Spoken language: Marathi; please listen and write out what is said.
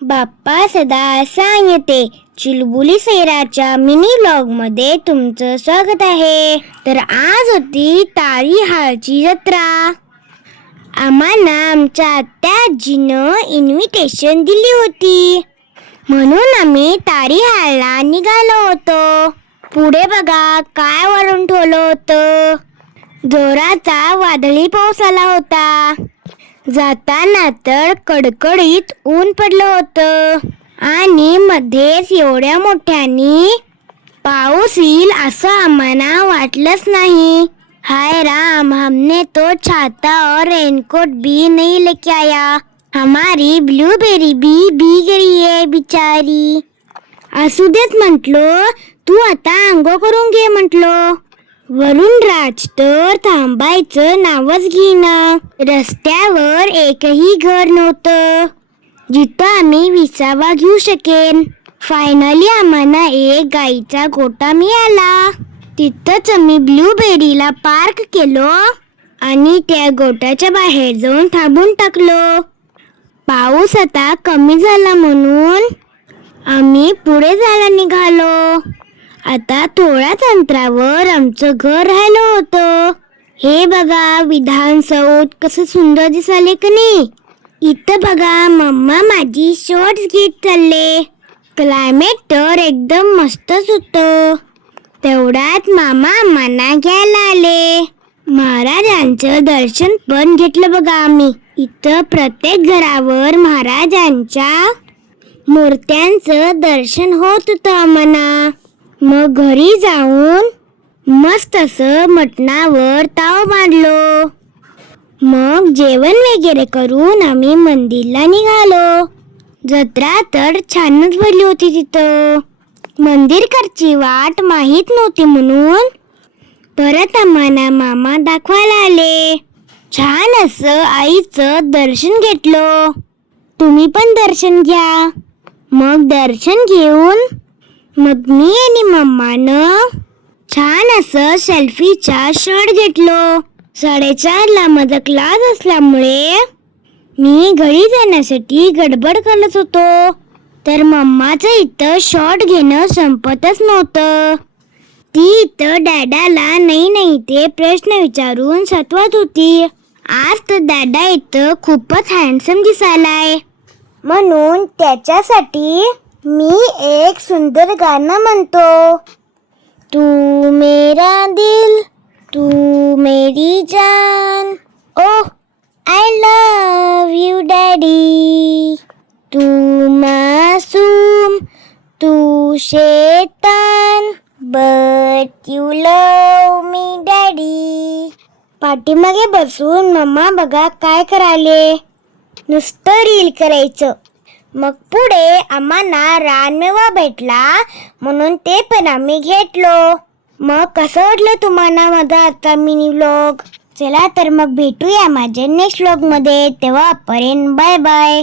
बाप्पा सदा सांगते चुलबुली सैराच्या मिनी व्लॉग मध्ये तुमचं स्वागत आहे. तर आज होती तारीहाळची जत्रा. आम्हाला आमच्या आत्याजीनं इन्व्हिटेशन दिली होती म्हणून आम्ही तारीहाळला निघालो होतो. पुढे बघा काय वरून ठेवलं होतं. जोराचा वादळी पाऊस आला होता. जाताना तर कडकडीत ऊन पडलं होतं आणि मध्येच एवढ्या मोठ्याने पाऊस येईल असं आम्हाला वाटलंच नाही. हाय राम, हमने तो छाता और रेनकोट भी नहीं लेके आया. हमारी ब्लूबेरी भी भीग रही है बिचारी. असू देत म्हटलो, तू आता अंघोळ करून घे म्हटलो. वरून राज तर थांबायचं नावच घेईना. रस्त्यावर एकही घर नव्हतं जिथं आम्ही विसावा घेऊ शकेन. फायनली आम्हाला एक गाईचा गोठा मिळाला. तिथंच आम्ही ब्लूबेरीला पार्क केलो आणि त्या गोठ्याच्या बाहेर जाऊन थांबून टाकलो. पाऊस आता कमी झाला म्हणून आम्ही पुढे जायला निघालो. आता थोड्याच अंतरावर आमचं घर राहिलं होतं. हे बघा विधानसौध कसं सुंदर दिसाले का नाही. इथं बघा मम्मा माझी शॉर्ट्स घेत चालले. क्लायमेट तर एकदम मस्तच होतं. तेवढ्यात मामा आम्हाला घ्यायला आले. महाराजांचं दर्शन पण घेतलं बघा आम्ही. इथं प्रत्येक घरावर महाराजांच्या मूर्त्यांचं दर्शन होत होतं आम्हाला. मग घरी जाऊन मस्त असं मटणावर ताव बांधलो. मग जेवण वगैरे करून आम्ही मंदिरला निघालो. जत्रा तर छानच भरली होती तिथं. मंदिरकडची वाट माहीत नव्हती म्हणून परत आम्हाला मामा दाखवायला आले. छान असं आईचं दर्शन घेतलं. तुम्ही पण दर्शन घ्या. मग दर्शन घेऊन मग मी आणि मम्मानं छान असं सेल्फीचा शॉट घेतलो. 4:30ला माझा क्लास असल्यामुळे मी घरी जाण्यासाठी गडबड करत होतो. तर मम्माचं इथं शॉट घेणं संपतच नव्हतं. ती इथं डॅडाला नाही ते प्रश्न विचारून सतवत होती. आज तर डॅडा इथं खूपच हँडसम दिसायलाय म्हणून त्याच्यासाठी मी एक सुंदर गाणं म्हणतो. तू मेरा दिल तू मेरी जान, ओह आय लव यू डॅडी. तू मासूम तू शैतान but you love me daddy. पाठीमागे बसून मम्मा बघा काय करायले. नुसतं रील करायचं. मग पुढे आम्हाला रानमेवा भेटला म्हणून ते पण आम्ही घेतलो. मग कसं वाटलं तुम्हाला माझा आजचा मिनी व्लॉग. चला तर मग भेटूया माझ्या नेक्स्ट व्लॉग मध्ये. तेव्हापर्यंत बाय बाय.